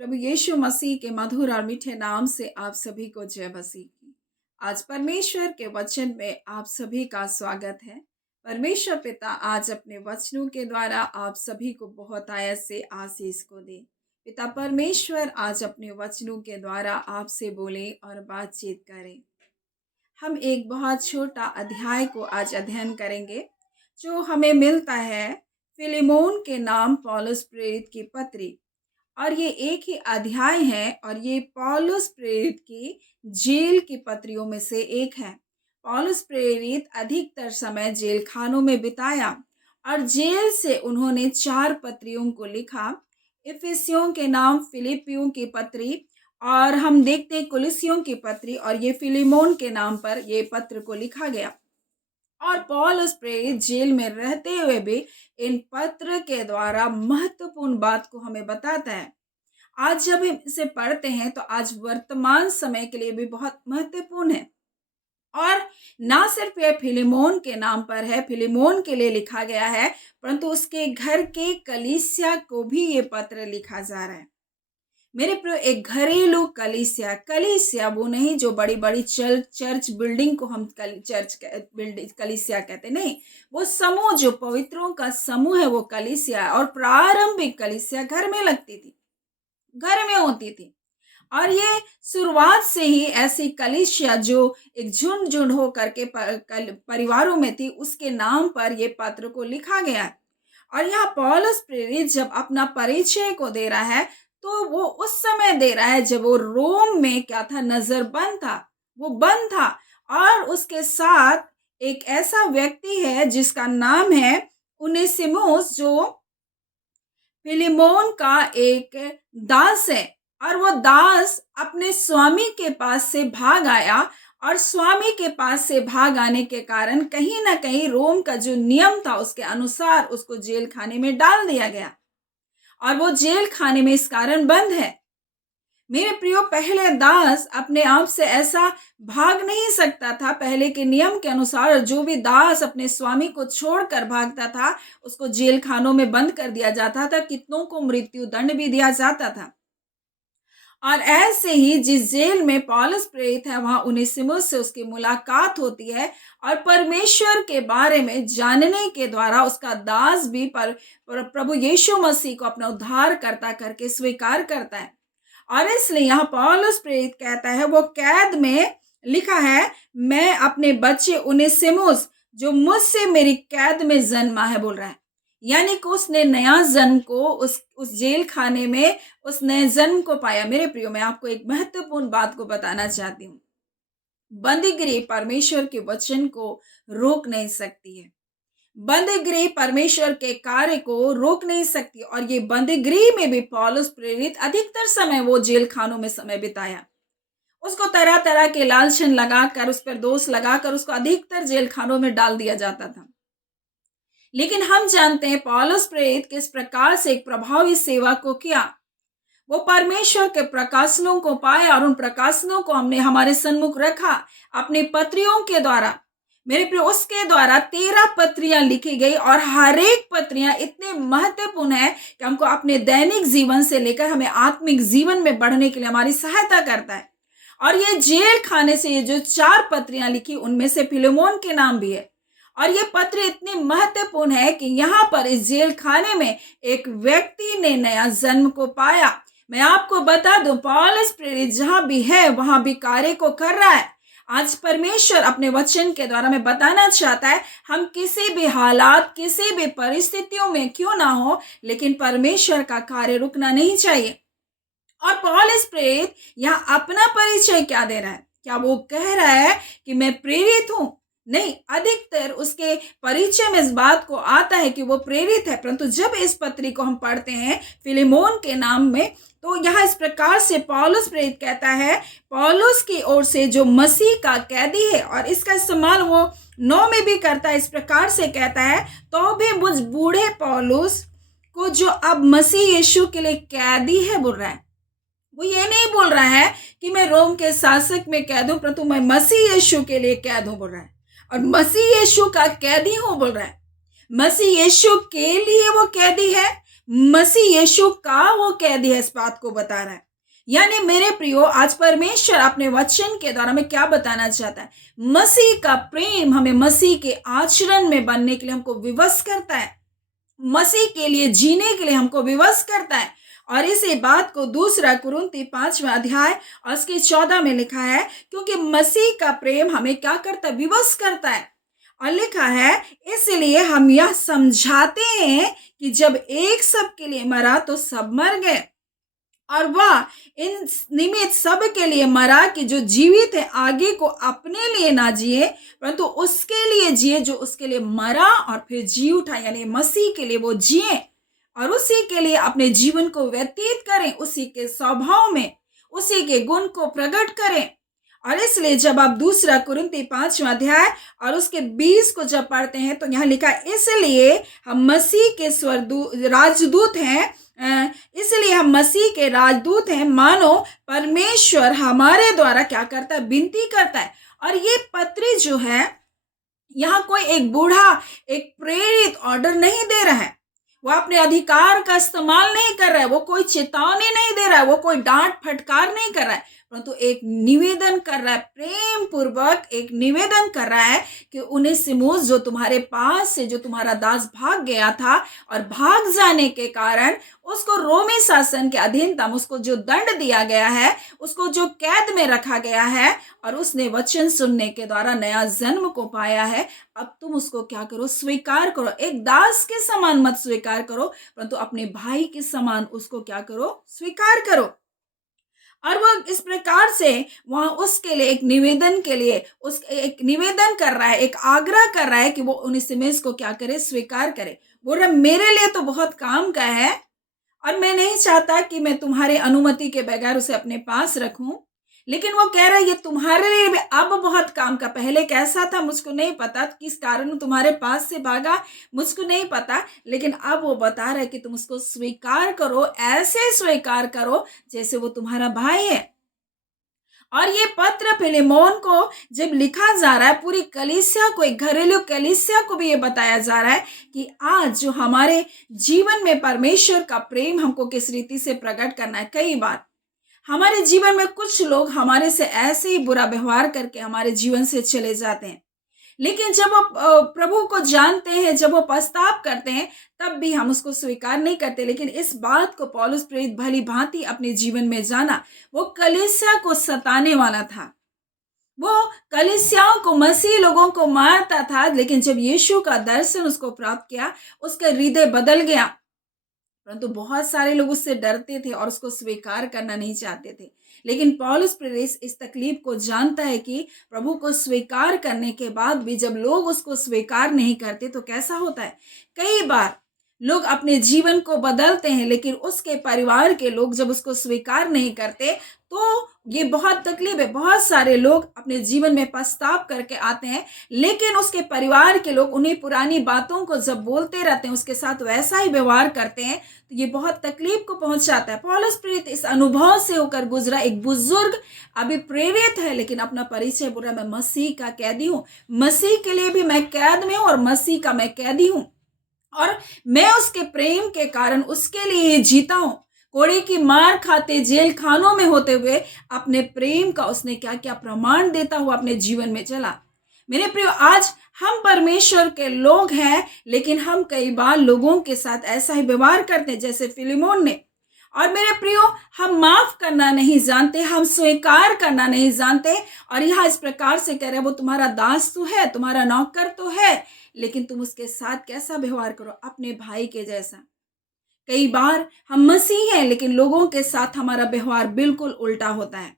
प्रभु यीशु मसीह के मधुर और मीठे नाम से आप सभी को जय मसीह की। आज परमेश्वर के वचन में आप सभी का स्वागत है। परमेश्वर पिता आज अपने वचनों के द्वारा आप सभी को बहुत आयत से आशीष को दे। पिता परमेश्वर आज अपने वचनों के द्वारा आपसे बोले और बातचीत करें। हम एक बहुत छोटा अध्याय को आज अध्ययन करेंगे जो हमें मिलता है फिलेमोन के नाम पौलुस प्रेरित की पत्री। और ये एक ही अध्याय है और ये पौलुस प्रेरित की जेल की पत्रियों में से एक है। पौलुस प्रेरित अधिकतर समय जेल खानों में बिताया और जेल से उन्होंने 4 पत्रियों को लिखा। इफिसियों के नाम फिलिपियों की पत्री और हम देखते हैं कुलिसियों की पत्री और ये फिलेमोन के नाम पर ये पत्र को लिखा गया। और पौलुस प्रेरित जेल में रहते हुए भी इन पत्र के द्वारा महत्वपूर्ण बात को हमें बताता है। आज जब हम इसे पढ़ते हैं तो आज वर्तमान समय के लिए भी बहुत महत्वपूर्ण है। और ना सिर्फ यह फिलेमोन के नाम पर है, फिलेमोन के लिए लिखा गया है, परंतु उसके घर के कलीसिया को भी ये पत्र लिखा जा रहा है। मेरे प्रिय, एक घरेलू कलीसिया वो नहीं जो बड़ी बड़ी चर्च बिल्डिंग को हम चर्च बिल्डिंग कलीसिया कहते, नहीं, वो समूह जो पवित्रों का समूह है वो कलीसिया। और प्रारंभिक कलीसिया घर में लगती थी, घर में होती थी। और ये शुरुआत से ही ऐसी कलीसिया जो एक झुंड झुंड हो करके परिवारों में थी, उसके नाम पर ये पत्र को लिखा गया है। और यहाँ पौलुस प्रेरित जब अपना परिचय को दे रहा है तो वो उस समय दे रहा है जब वो रोम में क्या था, नजरबंद था, वो बंद था। और उसके साथ एक ऐसा व्यक्ति है जिसका नाम है उनेसिमुस, जो फिलेमोन का एक दास है। और वो दास अपने स्वामी के पास से भाग आया और स्वामी के पास से भाग आने के कारण कहीं ना कहीं रोम का जो नियम था उसके अनुसार उसको जेल खाने में डाल दिया गया और वो जेल खाने में इस कारण बंद है। मेरे प्रियो, पहले दास अपने आप से ऐसा भाग नहीं सकता था। पहले के नियम के अनुसार जो भी दास अपने स्वामी को छोड़कर भागता था उसको जेल खानों में बंद कर दिया जाता था, कितनों को मृत्यु दंड भी दिया जाता था। और ऐसे ही जिस जेल में पौलुस प्रेरित है वहां उनेसिमुस से उसकी मुलाकात होती है और परमेश्वर के बारे में जानने के द्वारा उसका दास भी प्रभु यीशु मसीह को अपना उद्धारकर्ता करके स्वीकार करता है। और इसलिए यहाँ पौलुस प्रेरित कहता है, वो कैद में लिखा है, मैं अपने बच्चे उनेसिमुस जो मुझसे मेरी कैद में जन्मा है, बोल रहा है। यानी कि उसने नया जन्म को उस जेल खाने में उस नए जन्म को पाया। मेरे प्रियो, मैं आपको एक महत्वपूर्ण बात को बताना चाहती हूँ। बंदीगिरी परमेश्वर के वचन को रोक नहीं सकती है। बंदीगिरी परमेश्वर के कार्य को रोक नहीं सकती। और ये बंदीगिरी में भी पौलुस प्रेरित अधिकतर समय वो जेल खानों में समय बिताया। उसको तरह तरह के लालचन लगाकर, उस पर दोष लगाकर उसको अधिकतर जेल खानों में डाल दिया जाता था। लेकिन हम जानते हैं पौलुस प्रेरित किस प्रकार से एक प्रभावी सेवा को किया। वो परमेश्वर के प्रकाशनों को पाया और उन प्रकाशनों को हमने हमारे सन्मुख रखा अपनी पत्रियों के द्वारा। मेरे प्रिय, उसके द्वारा 13 पत्रियां लिखी गई और हर एक पत्रियां इतने महत्वपूर्ण है कि हमको अपने दैनिक जीवन से लेकर हमें आत्मिक जीवन में बढ़ने के लिए हमारी सहायता करता है। और ये जेल खाने से ये जो 4 पत्रियां लिखी उनमें से फिलेमोन के नाम भी है। और ये पत्र इतनी महत्वपूर्ण है कि यहाँ पर इस जेल खाने में एक व्यक्ति ने नया जन्म को पाया। मैं आपको बता दूं, पौलुस प्रेरित जहां भी है वहां भी कार्य को कर रहा है। आज परमेश्वर अपने वचन के द्वारा में बताना चाहता है, हम किसी भी हालात, किसी भी परिस्थितियों में क्यों ना हो, लेकिन परमेश्वर का कार्य रुकना नहीं चाहिए। और पौलुस प्रेरित यहाँ अपना परिचय क्या दे रहा है? क्या वो कह रहा है कि मैं प्रेरित हूं? नहीं, अधिकतर उसके परिचय में इस बात को आता है कि वो प्रेरित है। परंतु जब इस पत्री को हम पढ़ते हैं फिलेमोन के नाम में, तो यहाँ इस प्रकार से पौलुस प्रेरित कहता है, पौलुस की ओर से जो मसीह का कैदी है। और इसका इस्तेमाल वो 9 में भी करता है। इस प्रकार से कहता है, तो भी मुझ बूढ़े पौलुस को जो अब मसीह यीशु के लिए कैदी है, बोल रहा है। वो ये नहीं बोल रहा है कि मैं रोम के शासक में कैद हूं, परंतु मैं मसीह यीशु के लिए कैद हूं, बोल रहा है। और मसीह यीशु का कैदी हूं, बोल रहा है। मसीह यीशु के लिए वो कैदी है, मसीह यीशु का वो कैदी है, इस बात को बता रहा है। यानी मेरे प्रियो, आज परमेश्वर अपने वचन के द्वारा हमें क्या बताना चाहता है? मसीह का प्रेम हमें मसीह के आचरण में बनने के लिए हमको विवश करता है, मसीह के लिए जीने के लिए हमको विवश करता है। और इसी बात को दूसरा कुरिन्ती 5वां अध्याय और उसके 14 में लिखा है, क्योंकि मसीह का प्रेम हमें क्या करता है? विवश करता है। और लिखा है, इसलिए हम यह समझाते हैं कि जब एक सब के लिए मरा तो सब मर गए, और वह इन निमित्त सब के लिए मरा कि जो जीवित है आगे को अपने लिए ना जिए, परंतु उसके लिए जिए जो उसके लिए मरा और फिर जी उठा। यानी मसीह के लिए वो जिए और उसी के लिए अपने जीवन को व्यतीत करें, उसी के स्वभाव में उसी के गुण को प्रकट करें। और इसलिए जब आप दूसरा कुरिन्ती 5वां अध्याय और उसके 20 को जब पढ़ते हैं तो यहाँ लिखा, इसलिए हम मसीह के राजदूत हैं, इसलिए हम मसीह के राजदूत हैं, मानो परमेश्वर हमारे द्वारा क्या करता है? विनती करता है। और ये पत्री जो है, यहाँ कोई एक बूढ़ा एक प्रेरित ऑर्डर नहीं दे रहा है, वो अपने अधिकार का इस्तेमाल नहीं कर रहा है, वो कोई चेतावनी नहीं दे रहा है, वो कोई डांट फटकार नहीं कर रहा है, परंतु एक निवेदन कर रहा है, प्रेम पूर्वक एक निवेदन कर रहा है कि उनेसिमुस जो तुम्हारे पास से, जो तुम्हारा दास भाग गया था और भाग जाने के कारण उसको रोमी शासन के अधीनतम उसको जो दंड दिया गया है, उसको जो कैद में रखा गया है, और उसने वचन सुनने के द्वारा नया जन्म को पाया है, अब तुम उसको क्या करो? स्वीकार करो। एक दास के समान मत स्वीकार करो, परंतु अपने भाई के समान उसको क्या करो? स्वीकार करो। और वो इस प्रकार से वहां उसके लिए एक निवेदन के लिए उस एक निवेदन कर रहा है, एक आग्रह कर रहा है कि वो उनेसिमुस को क्या करे? स्वीकार करे। बोल रहा, मेरे लिए तो बहुत काम का है और मैं नहीं चाहता कि मैं तुम्हारे अनुमति के बगैर उसे अपने पास रखूं, लेकिन वो कह रहा है ये तुम्हारे लिए भी अब बहुत काम का। पहले कैसा था मुझको नहीं पता, किस कारण तुम्हारे पास से भागा मुझको नहीं पता, लेकिन अब वो बता रहा है कि तुम उसको स्वीकार करो, ऐसे स्वीकार करो जैसे वो तुम्हारा भाई है। और ये पत्र फिलेमोन को जब लिखा जा रहा है, पूरी कलीसिया को, एक घरेलू कलीसिया को भी ये बताया जा रहा है कि आज जो हमारे जीवन में परमेश्वर का प्रेम हमको किस रीति से प्रकट करना है। कई बार हमारे जीवन में कुछ लोग हमारे से ऐसे ही बुरा व्यवहार करके हमारे जीवन से चले जाते हैं, लेकिन जब वो प्रभु को जानते हैं, जब वो पछतावा करते हैं, तब भी हम उसको स्वीकार नहीं करते। लेकिन इस बात को पौलुस प्रेरित भली भांति अपने जीवन में जाना, वो कलीसिया को सताने वाला था, वो कलीसियाओं को, मसीह लोगों को मारता था, लेकिन जब यीशु का दर्शन उसको प्राप्त किया, उसका हृदय बदल गया। परंतु बहुत सारे लोग उससे डरते थे और उसको स्वीकार करना नहीं चाहते थे। लेकिन पौलुस प्रेरित इस तकलीफ को जानता है कि प्रभु को स्वीकार करने के बाद भी जब लोग उसको स्वीकार नहीं करते तो कैसा होता है। कई बार लोग अपने जीवन को बदलते हैं, लेकिन उसके परिवार के लोग जब उसको स्वीकार नहीं करते तो ये बहुत तकलीफ है। बहुत सारे लोग अपने जीवन में पछतावा करके आते हैं, लेकिन उसके परिवार के लोग उन्हीं पुरानी बातों को जब बोलते रहते हैं, उसके साथ वैसा ही व्यवहार करते हैं, तो ये बहुत तकलीफ को पहुंचाता है। पौलुस प्रेरित इस अनुभव से होकर गुजरा एक बुजुर्ग, अभी प्रेरित है, लेकिन अपना परिचय बोल रहा, मैं मसीह का कैदी हूँ, मसीह के लिए भी मैं कैद में हूँ और मसीह का मैं कैदी हूँ, और मैं उसके प्रेम के कारण उसके लिए ही जीता हूं। कोड़े की मार खाते, जेल खानों में होते हुए अपने प्रेम का उसने क्या क्या प्रमाण देता हुआ अपने जीवन में चला। मेरे प्रियो, आज हम परमेश्वर के लोग हैं, लेकिन हम कई बार लोगों के साथ ऐसा ही व्यवहार करते हैं जैसे फिलेमोन ने। और मेरे प्रियो, हम माफ करना नहीं जानते, हम स्वीकार करना नहीं जानते। और यह इस प्रकार से कह रहे, वो तुम्हारा दास तो है, तुम्हारा नौकर तो है, लेकिन तुम उसके साथ कैसा व्यवहार करो? अपने भाई के जैसा। कई बार हम मसीह हैं, लेकिन लोगों के साथ हमारा व्यवहार बिल्कुल उल्टा होता है।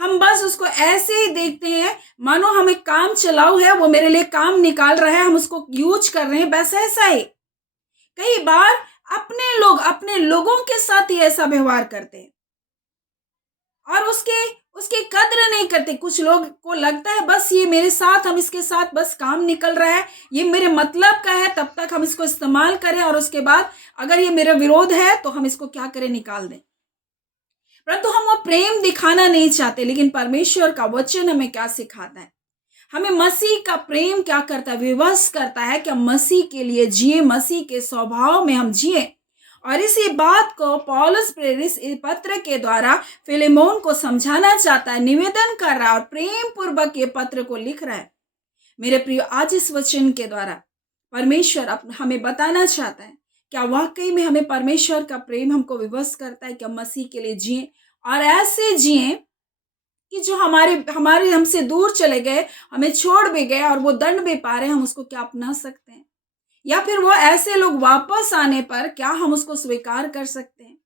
हम बस उसको ऐसे ही देखते हैं मानो हमें काम चलाऊ है, वो मेरे लिए काम निकाल रहा है, हम उसको यूज कर रहे हैं, बस ऐसा ही। कई बार अपने लोग अपने लोगों के साथ ही ऐसा व्यवहार करते हैं और उसकी कद्र नहीं करते। कुछ लोग को लगता है बस ये मेरे साथ, हम इसके साथ बस काम निकल रहा है, ये मेरे मतलब का है, तब तक हम इसको इस्तेमाल करें और उसके बाद अगर ये मेरा विरोध है तो हम इसको क्या करें? निकाल दें। परंतु हम वो प्रेम दिखाना नहीं चाहते। लेकिन परमेश्वर का वचन हमें क्या सिखाता है? हमें मसीह का प्रेम क्या करता है? विवश करता है कि हम मसीह के लिए जिए, मसीह के स्वभाव में हम जिए। और इसी बात को पौलुस प्रेरित इस पत्र के द्वारा फिलेमोन को समझाना चाहता है, निवेदन कर रहा है और प्रेम पूर्वक ये पत्र को लिख रहा है। मेरे प्रियो, आज इस वचन के द्वारा परमेश्वर हमें बताना चाहता है, क्या वाकई में हमें परमेश्वर का प्रेम हमको विवश करता है कि हम मसीह के लिए जिए और ऐसे जिए कि जो हमारे हमारे हमसे दूर चले गए, हमें छोड़ भी गए और वो दंड भी पा रहे हैं, हम उसको क्या अपना सकते हैं? या फिर वो ऐसे लोग वापस आने पर क्या हम उसको स्वीकार कर सकते हैं?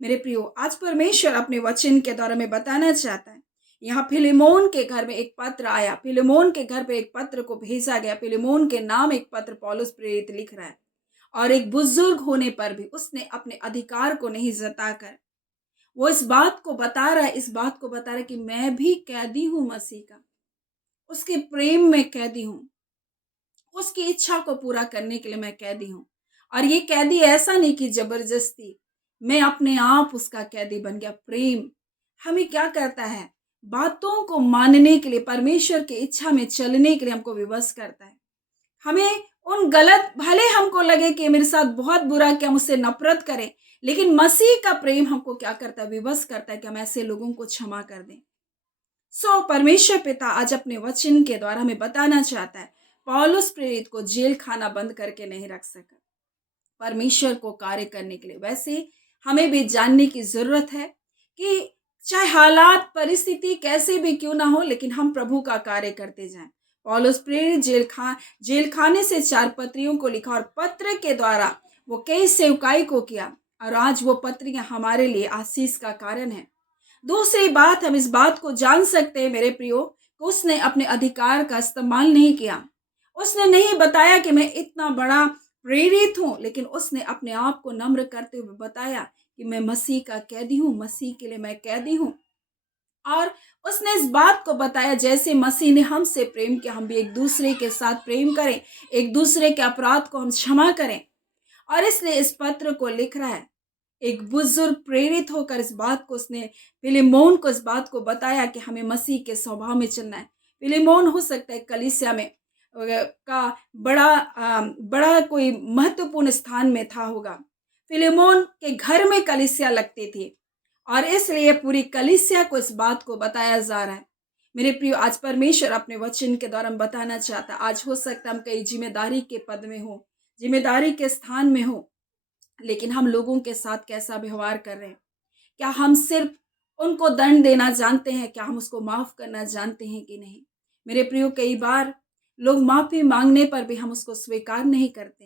मेरे प्रियो, आज परमेश्वर अपने वचन के द्वारा में बताना चाहता है। यहाँ फिलेमोन के घर में एक पत्र आया, फिलेमोन के घर पे एक पत्र को भेजा गया। फिलेमोन के नाम एक पत्र पौलुस प्रेरित लिख रहा है और एक बुजुर्ग होने पर भी उसने अपने अधिकार को नहीं जताकर वो इस बात को बता रहा है, इस बात को बता रहा है कि मैं भी कैदी हूं मसीह का, उसके प्रेम में कैदी हूं, उसकी इच्छा को पूरा करने के लिए मैं कैदी हूं। और ये कैदी ऐसा नहीं कि जबरदस्ती, मैं अपने आप उसका कैदी बन गया। प्रेम हमें क्या करता है? बातों को मानने के लिए, परमेश्वर की इच्छा में चलने के लिए हमको विवश करता है। हमें उन गलत, भले हमको लगे कि मेरे साथ बहुत बुरा, कि हम उससे नफरत करें, लेकिन मसीह का प्रेम हमको क्या करता है? विवश करता है कि हम ऐसे लोगों को क्षमा कर दें। परमेश्वर पिता आज अपने वचन के द्वारा हमें बताना चाहता है, पौलुस प्रेरित को जेल खाना बंद करके नहीं रख सका परमेश्वर को कार्य करने के लिए। वैसे हमें भी जानने की जरूरत है कि चाहे हालात परिस्थिति कैसे भी क्यों ना हो, लेकिन हम प्रभु का कार्य करते जाएं। पौलुस प्रेरित जेल खाने से 4 पत्रियों को लिखा और पत्र के द्वारा वो कई सेवकाई को किया और आज वो पत्रियां हमारे लिए आशीष का कारण है। दूसरी बात, हम इस बात को जान सकते हैं मेरे प्रियो, उसने अपने अधिकार का इस्तेमाल नहीं किया। उसने नहीं बताया कि मैं इतना बड़ा प्रेरित हूं, लेकिन उसने अपने आप को नम्र करते हुए बताया कि मैं मसीह का कैदी हूं, मसीह के लिए मैं कैदी हूं। और उसने इस बात को बताया, जैसे मसीह ने हमसे प्रेम किया, हम भी एक दूसरे के साथ प्रेम करें, एक दूसरे के अपराध को हम क्षमा करें। और इसलिए इस पत्र को लिख रहा है। एक बुजुर्ग प्रेरित होकर इस बात को, उसने फिलेमोन को इस बात को बताया कि हमें मसीह के स्वभाव में चलना है। फिलेमोन हो सकता है कलीसिया में का बड़ा कोई महत्वपूर्ण स्थान में था होगा। फिलेमोन के घर में कलीसिया लगती थी और इसलिए पूरी कलीसिया को इस बात को बताया जा रहा है। मेरे प्रियो, आज परमेश्वर अपने वचन के द्वारा बताना चाहता है। आज हो सकता है हम कई जिम्मेदारी के पद में हो, जिम्मेदारी के स्थान में हो, लेकिन हम लोगों के साथ कैसा व्यवहार कर रहे हैं? क्या हम सिर्फ उनको दंड देना जानते हैं? क्या हम उसको माफ करना जानते हैं कि नहीं? मेरे प्रियो, कई बार लोग माफी मांगने पर भी हम उसको स्वीकार नहीं करते,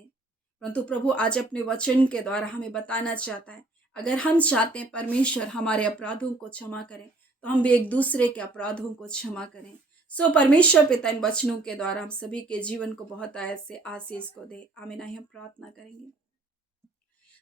परंतु प्रभु आज अपने वचन के द्वारा हमें बताना चाहता है, अगर हम चाहते हैं परमेश्वर हमारे अपराधों को क्षमा करें, तो हम भी एक दूसरे के अपराधों को क्षमा करें। परमेश्वर पिता इन वचनों के द्वारा हम सभी के जीवन को बहुत ऐसे आशीष को दे। आमीन। हम प्रार्थना करेंगे।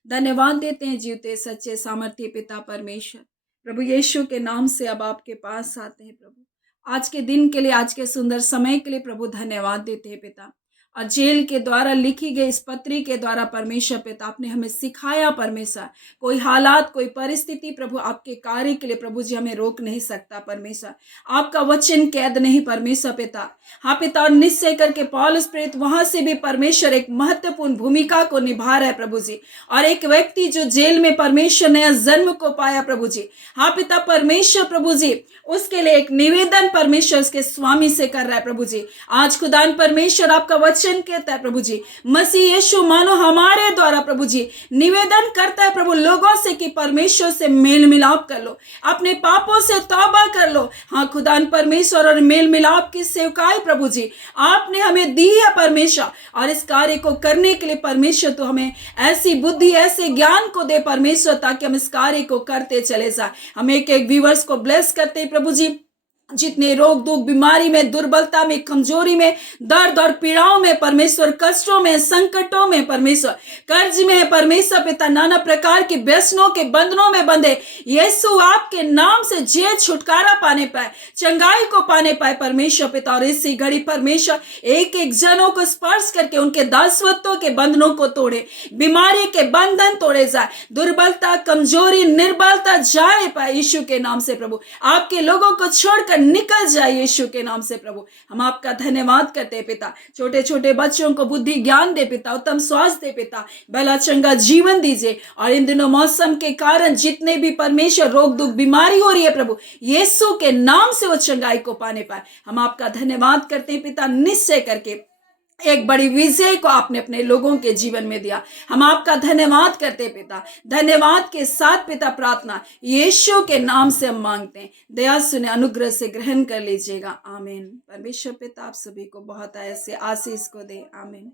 धन्यवाद देते हैं जीवते सच्चे सामर्थ्य पिता परमेश्वर, प्रभु यीशु के नाम से अब आपके पास आते हैं प्रभु। आज के दिन के लिए, आज के सुंदर समय के लिए प्रभु धन्यवाद देते हैं पिता। और जेल के द्वारा लिखी गई इस पत्री के द्वारा परमेश्वर पिता आपने हमें सिखाया परमेश्वर, कोई हालात, कोई परिस्थिति प्रभु आपके कार्य के लिए प्रभु जी हमें रोक नहीं सकता परमेश्वर। आपका वचन कैद नहीं परमेश्वर पिता। हाँ पिता, और निश्चय करके पौलुस प्रेरित वहां से भी परमेश्वर एक महत्वपूर्ण भूमिका को निभा रहा है प्रभु जी। और एक व्यक्ति जो जेल में परमेश्वर नया जन्म को पाया प्रभु जी, हाँ पिता परमेश्वर प्रभु जी, उसके लिए एक निवेदन परमेश्वर उसके स्वामी से कर रहा है प्रभु जी। आज खुदान परमेश्वर आपका वचन कहता है प्रभु जी, मसीह यीशु मानो हमारे द्वारा प्रभु जी निवेदन करता है प्रभु लोगों से कि परमेश्वर से मेल मिलाप कर लो, अपने पापों से तौबा कर लो। हाँ खुदान परमेश्वर, और मेल मिलाप की सेवकाई प्रभु जी आपने हमें दी है परमेश्वर, और इस कार्य को करने के लिए परमेश्वर तो हमें ऐसी बुद्धि, ऐसे ज्ञान को दे परमेश्वर, ताकि हम इस कार्य को करते चले जाए। हम एक एक व्यूअर्स को ब्लेस करते हैं प्रभु जी, जितने रोग दुख बीमारी में, दुर्बलता में, कमजोरी में, दर्द और पीड़ाओं में परमेश्वर, कष्टों में, संकटों में परमेश्वर, कर्ज में परमेश्वर पिता, नाना प्रकार के व्यसनों के बंधनों में बंधे, यीशु आपके नाम से जे छुटकारा पाने पाए, चंगाई को पाने पाए परमेश्वर पिता। और इसी घड़ी परमेश्वर एक एक जनों को स्पर्श करके उनके दासत्वों के बंधनों को तोड़े, बीमारी के बंधन तोड़े जाए, दुर्बलता, कमजोरी, निर्बलता जाए पाए यीशु के नाम से प्रभु। आपके लोगों को छोड़कर होकर निकल जाए यीशु के नाम से प्रभु। हम आपका धन्यवाद करते हैं पिता। छोटे छोटे बच्चों को बुद्धि ज्ञान दे पिता, उत्तम स्वास्थ्य दे पिता, भला चंगा जीवन दीजिए। और इन दिनों मौसम के कारण जितने भी परमेश्वर रोग दुख बीमारी हो रही है प्रभु, यीशु के नाम से वो चंगाई को पाने पाए। हम आपका धन्यवाद करते हैं पिता, निश्चय करके एक बड़ी विजय को आपने अपने लोगों के जीवन में दिया। हम आपका धन्यवाद करते हैं पिता। धन्यवाद के साथ पिता प्रार्थना यीशु के नाम से हम मांगते हैं। दया सुने अनुग्रह से ग्रहण कर लीजिएगा। आमीन। परमेश्वर पिता आप सभी को बहुत ऐसे आशीष को दे। आमीन।